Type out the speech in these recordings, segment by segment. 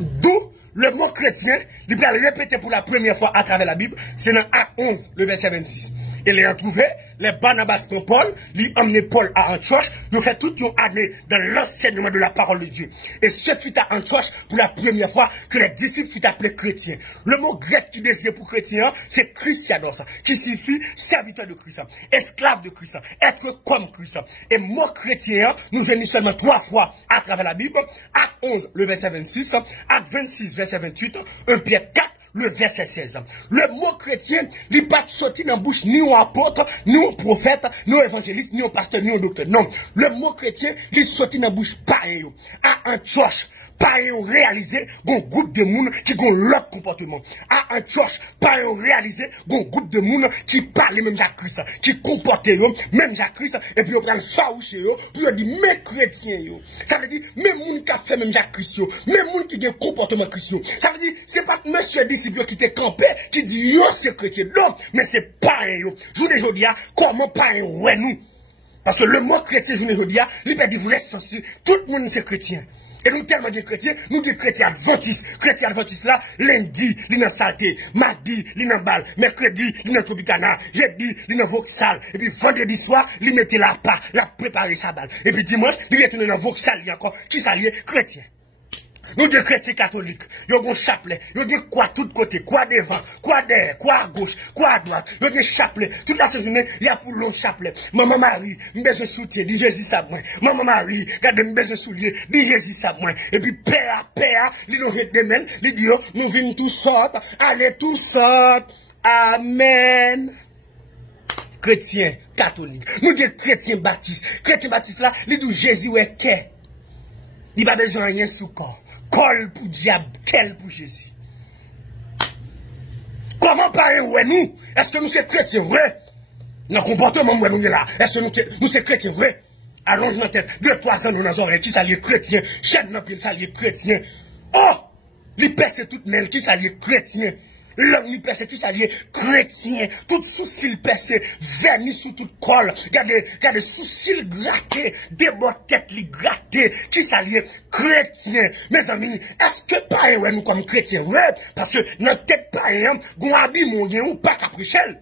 D'où le mot chrétien, il peut le répéter pour la première fois à travers la Bible, c'est dans Acte 11, le verset 26. Et les ont trouvé, les Barnabas pour Paul, ils ont emmené Paul à Antioche, ils ont fait toute une année dans l'enseignement de la parole de Dieu. Et ce fut à Antioche pour la première fois que les disciples furent appelés chrétiens. Le mot grec qui désigne pour chrétien, c'est Christianos, qui signifie serviteur de Christ, esclave de Christ, être comme Christ. Et mot chrétien, nous venons seulement 3 fois à travers la Bible, Acte 11, le verset 26, Acte 26, verset 28, 1 Pierre 4, le verset 16. Le mot chrétien, il n'est pas sorti dans la bouche ni un apôtre, ni un prophète, ni un évangéliste, ni un pasteur, ni un docteur. Non. Le mot chrétien, il est sorti dans la bouche pareil. À Antioche, pareil réalisé, un groupe de monde qui ont l'autre comportement. À Antioche, pareil réalisé, un groupe de monde qui parle même à Christ, qui comporte même à Christ, et puis on prend le faouché, puis on dit, mais chrétien, ça veut dire, même monde qui a fait même à Christ, même monde qui a un comportement chrétien. Ça veut dire, c'est pas monsieur disciple qui était campé, qui dit, yo, c'est chrétien. Non, mais c'est pareil, Je vous dis, comment pareil, ouais, nous. Parce que le mot chrétien, je vous dis, il peut dire vrai sens, tout le monde c'est chrétien. Et nous tellement de chrétiens, nous des chrétiens adventistes. Chrétiens adventistes là, lundi, il dans saleté, mardi, il dans balle, mercredi, il dans tropicana, jeudi, il dans Vauxhall, et puis vendredi soir, il mettait la part, il a préparé sa balle. Et puis dimanche, il était dans Vauxhall encore, qui s'allie chrétien. Nous des chrétiens catholiques, ils ont un chapelet, ils ont des quoi tout côté, quoi devant, quoi derrière, quoi à gauche, quoi à droite, ils ont des chapelets. Toute la saison, il y a pour long chapelet. Maman Marie, je besoin de soutien, dit Jésus ça moi. Maman Marie, regarde, je besoin de soulier, dit Jésus ça moi. Et puis, père, il nous redemène, il dit, nous venons tous sortes, allez tous sortes. Amen. Chrétiens catholiques. Nous des chrétiens baptistes. Chrétiens baptistes là, ils disent Jésus est qu'est. Il n'y a pas besoin de rien sous corps. Col pour diable, quel pour Jésus. Comment parler, ouais, nous? Est-ce que nous sommes chrétiens vrais? Dans le comportement, nous sommes là. Est-ce que nous sommes chrétiens vrais? Allonge notre tête. 2-3 ans dans nos oreilles, qui s'allie chrétien. Chaîne dans pied, s'allie chrétien. Oh! Les percent toutes nelles, qui s'allie chrétien. L'homme lui percé, qui s'allie chrétien. Tout sous-cils percé, vernis sous toute colle. Regardez sous-cils grattés, des bottes têtes li grattés, qui s'allie chrétien. Mes amis, est-ce que pareil, ouais, nous comme chrétiens, ouais, parce que notre tête pareil, gon habille mon ou pas caprichel.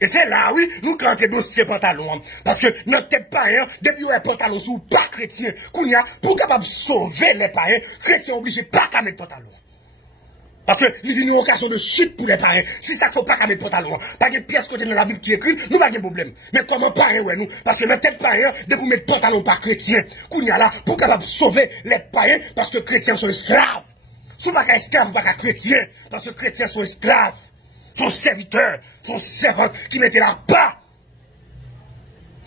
Et c'est là, oui, nous cantons dossier pantalon. Parce que notre tête païen, depuis un pantalon sous pas chrétien, qu'on y a, pour capable sauver les païens, chrétiens obligés pas qu'à mettre pantalon. Parce que il y a une occasion de chute pour les parents. Si ça ne faut pas qu'à mettre pantalon, pas de pièce côté dans la Bible qui écrit, nous pas de problème. Mais comment parents, ouais, nous? Parce que notre tête païen, de vous mettre pantalon par chrétien, qu'on y a là, pour capable sauver les païens, parce que chrétiens sont esclaves. Si vous pas esclaves, vous pas chrétiens, parce que chrétiens sont esclaves. Son serviteur, son servant qui mettait là bas.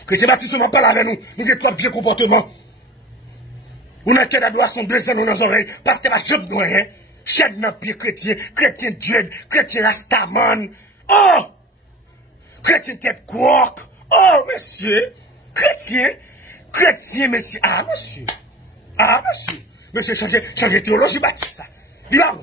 Chrétien baptiste ne parle avec nous, nous avons trois vieux comportements. On a qu'à doigt son 2 ans dans nos oreilles, parce que la job de rien. Chaîne dans pied chrétien, chrétien Dieu, chrétien Rastaman. Oh! Chrétien tête quark. Oh, monsieur! Chrétien, monsieur. Ah, monsieur. Monsieur, changez théologie baptiste, ça. Là,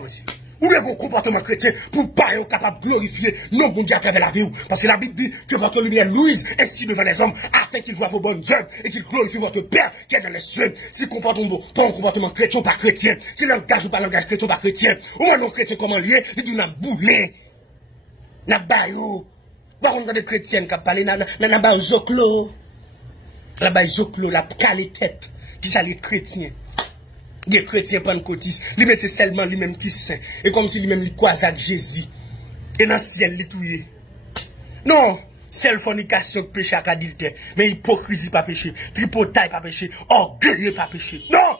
monsieur. Ou bien vos comportements chrétiens pour pas être capable de glorifier nos bon Dieu à travers la vie. Parce que la Bible dit que votre lumière luise ainsi devant les hommes afin qu'ils voient vos bonnes œuvres et qu'ils glorifient votre Père qui est dans les cieux. Si comportement pas un comportement chrétien pas chrétien, si langage ou pas langage chrétien pas chrétien, ou un non chrétien comment lié, il dit n'a boulé, n'a bayou. Par contre, des chrétiens qui parlent, n'a pas zoclo, la qualité qui ça les chrétiens. Des chrétiens pentecôtistes, ils mettaient seulement lui-même qui saint. Et comme si lui-même il croisait avec Jésus. Et dans le ciel, il touillait. Non, seule fornication péché à adultère. Mais hypocrisie pas péché. Tripotaille pas péché. Orgueilleux pas péché. Non!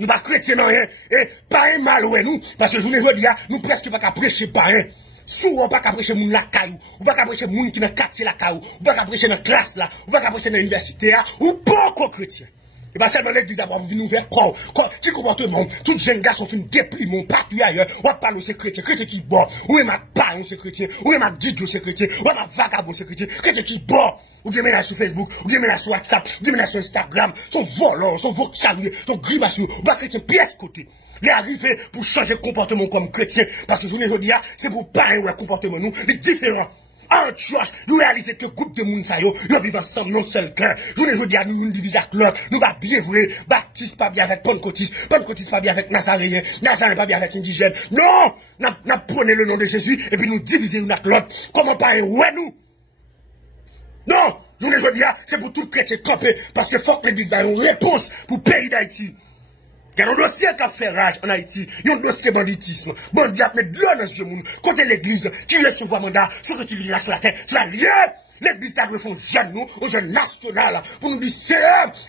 Nous pas chrétiens non rien. Et pas un mal ouais nous. Parce que je vous dis, nous presque pas qu'à prêcher pas un. Souvent pas qu'à prêcher moun la caillou. Ou pas qu'à prêcher moun qui dans quartier la caillou. Ou pas qu'à prêcher dans classe là. Ou pas qu'à prêcher dans l'université là. Ou pas qu'aux chrétiens. Et pas seulement l'église d'abord, vous venez vers quoi? Qui comportement? Tout jeune garçon fait une déprimée, pas plus ailleurs. On parle aux chrétiens, chrétien qui bon. Ou est ma paille, c'est chrétien. Ou est ma didio, c'est chrétien. Ou est ma vagabond, c'est chrétien. Chrétien qui bon. Ou bien là sur Facebook, ou bien là sur WhatsApp, ou bien là sur Instagram. Son volant, son voxalier, son grimacieux. Ou pas chrétien, pièce côté. Il est arrivé pour changer de comportement comme chrétien. Parce que je vous dis, c'est pour pas un comportement nous, les différents. Antioche, nous réalisons que groupe de moun sa yo, yo vivent ensemble, non seul cœur. Je ne veux dire, nous, une divise avec l'autre, nous pas bien vrai, Baptiste pas bien avec Pentecôtiste, Pentecôtiste pas bien avec Nazaréen, Nazaréen pas bien avec indigène. Non! N'a prenez le nom de Jésus, et puis nous diviser une avec l'autre. Comment pas ouais nous? Non! Je ne veux dire, c'est pour tout chrétien camper, parce que faut que l'église ait une réponse pour le pays d'Haïti. Il y a un dossier qui a fait rage en Haïti. Il y a un dossier banditisme. Bandit a mis de l'eau dans ce monde. Côté l'église, qui est sous mandat, ce que tu lis sur la terre, c'est la liée. L'église a dû faire un jeune, nous, un jeune national, pour nous dire, c'est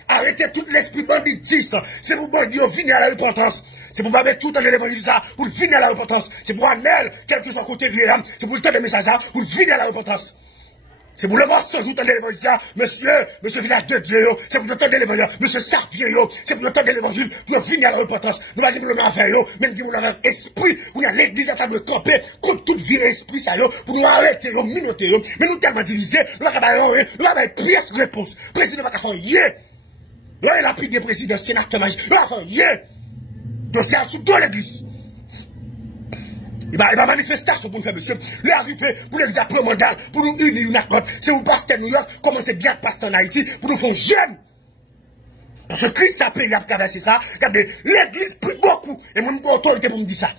arrêtez tout l'esprit banditisme. C'est pour bandit venir à la repentance. C'est pour pas mettre tout dans l'évangile, pour venir à la repentance. C'est pour Anel, quel que soit côté lié, c'est pour le temps de message, pour venir à la repentance. C'est pour le mensonge, vous tendez l'évangile, monsieur village de Dieu, c'est pour le temps de l'évangile, monsieur Sarpier, c'est pour le temps de l'évangile, pour venir à la repentance. Nous allons dire le faire, même si vous avez un esprit, vous avez l'église à table de camper, contre toute vie esprit, ça, pour nous arrêter, minoter, mais nous tellement divisés, nous avons pièce réponse. Président, nous avons yé. Nous avons la pire des présidents, sénateur, nous avons yé. Donc c'est en dessous de l'église. Il va manifestation pour nous faire, monsieur. L'arrivée pour l'examen mondial, pour nous unir une accord. C'est où pasteur New York, commencez bien à pasteur en Haïti, pour nous faire jeune. Parce que Christ a payé à traverser ça. Regardez, l'église prie beaucoup. Et moi, je n'ai pas autorité pour me dire ça.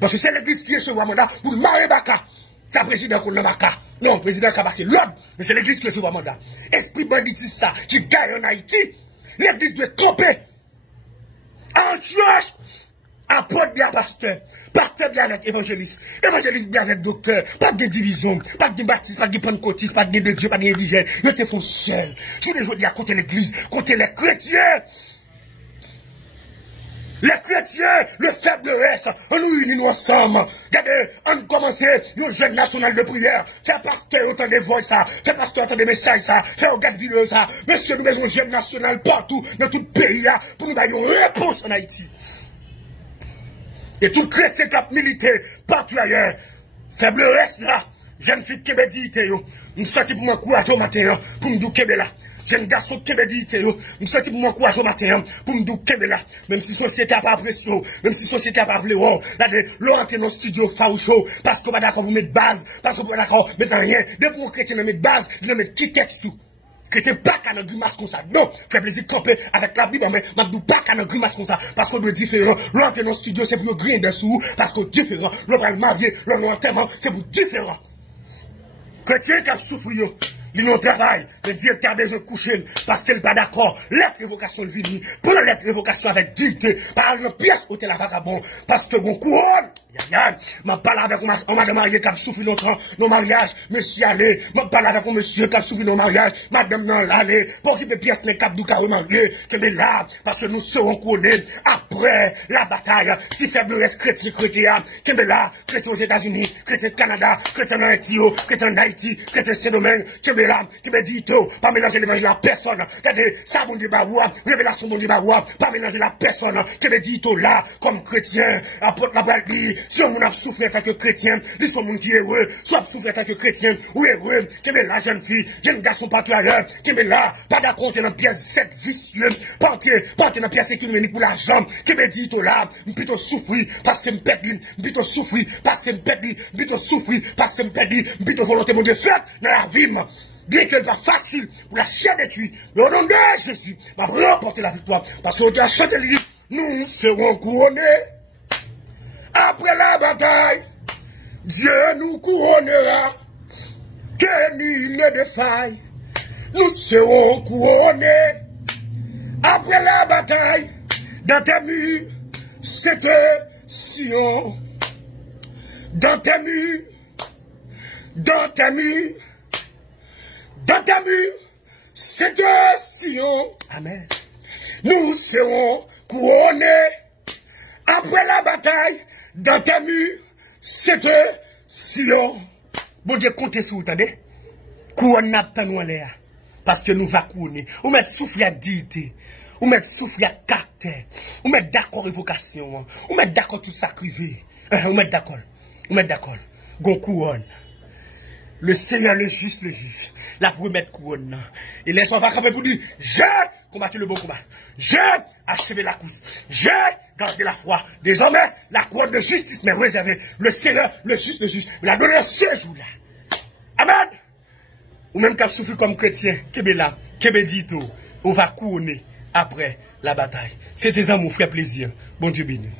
Parce que c'est l'église qui est sur le mandat pour le marier Baka. C'est le président qu'on a Baka. Non, le président qui a passé l'ordre. Mais c'est l'église qui est sur le mandat. Esprit banditisme ça, qui gagne en Haïti. L'église doit tromper. Antioche. Apôtre bien pasteur, pasteur bien avec évangéliste, évangéliste bien avec docteur, pas de division, pas de baptiste, pas de pentecôtiste, pas de Dieu, pas d'indigène, ils te font seul. Je les dis à côté l'église, côté les chrétiens. Les chrétiens, le faible reste, on nous unit ensemble. Regardez, on commence une jeune national de prière, faire pasteur autant de voix ça, faire pasteur autant de messages ça, faire au garde vidéo ça. Monsieur, nous mettons une jeune national partout, dans tout le pays, pour nous donner une réponse en Haïti. Et tout chrétien qui a milité, partout ailleurs, faible reste là, jeune fille qui m'a dit, nous sorti pour m'encourager au matin, pour me dire que là. Jeune garçon qui m'a dit, nous sorti pour m'encourager au matin, pour me dire que là. Même si société n'a pas apprécié, même si société n'a pas voulu, là, l'on entre dans le studio faroucho, parce qu'on va d'accord pour mettre base, parce qu'on va d'accord mettre rien. Dès pour chrétien mettre base, il mettre qui texte tout. Chrétien pas qu'à notre grimace comme ça. Non, fait plaisir de camper avec la Bible, mais je ne dis pas qu'à notre grimace comme ça. Parce qu'on doit différent. L'entrée dans le studio, c'est pour griller dessous. Parce qu'on est différent. L'on va le marier, l'on enterrement, c'est pour différent. Chrétien qui a souffert, il n'a travail, le directeur a besoin de coucher parce qu'il n'est pas d'accord. Lettre évocation le vini, prends lettre évocation avec dignité, par une pièce où tu es la vagabond, parce que bon couronne. Je parle avec un madame mariée qui a souffert longtemps nos mariages, monsieur allez, je parle avec un monsieur qui a souffert nos mariages, madame non l'allée, pour qu'il y ait des pièces de cap du carreau marié, qui est là, parce que nous serons couronnés après la bataille, si faible reste chrétien, qui est là, chrétien aux États-Unis, chrétien au Canada, chrétien en Haïti, chrétien en Haïti, chrétien Saint-Domingue, qui est là, qui me dit tout, pas mélanger l'évangile à personne, regardez, ça bon dit baroua, révélation bon dit baroua, pas mélanger la personne, qui me dit tout là, comme chrétien, apôtre la Bible. Si on a souffert en tant que chrétien, ils sont gens qui est heureux, soit souffert en tant que chrétien, ou heureux, qui est là, jeune fille, jeune garçon partout ailleurs, qui est là, pas d'accord, dans pièce 7 vicieux, pas entrer dans pièce économique pour l'argent, qui me dit tout là, plutôt souffrir, parce que me perdre, plutôt souffrir, parce que me perdre, plutôt souffrir, parce que me perdre, plutôt volonté de faire dans la vie, bien qu'elle n'est pas facile pour la chair de tuer, mais au nom de Jésus, va remporter la victoire, parce qu'on a chanté le livre, nous serons couronnés. Après la bataille, Dieu nous couronnera, que nul ne défaille, nous serons couronnés. Après la bataille, dans tes murs, c'était Sion. Dans tes murs, dans tes murs, dans tes murs, c'était Sion. Amen. Nous serons couronnés. Après la bataille, dans tes murs, c'était Sion. Bon Dieu, comptez sur vous, attendez. Couronne n'a pas nous l'air. Parce que nous va couronner. Ou mettre souffle à dignité. Ou mettre souffle à caractère. Ou mettre d'accord évocation. Ou mettre d'accord tout ça crivé. Ou mettre d'accord. Ou mettre d'accord. Gon couronne. Le Seigneur, le juste, le juge. La pour mettre couronne. Et laisse on va camper pour dire, j'ai combattu le bon combat. J'ai achevé la course. J'ai gardé la foi. Désormais, la couronne de justice m'est réservée. Le Seigneur, le juste, le juge, me l'a donné ce jour-là. Amen. Ou même qu'à souffrir comme chrétien, kebe là, kebe dit tout, on va couronner après la bataille. C'était ça mon frère plaisir. Bon Dieu béni.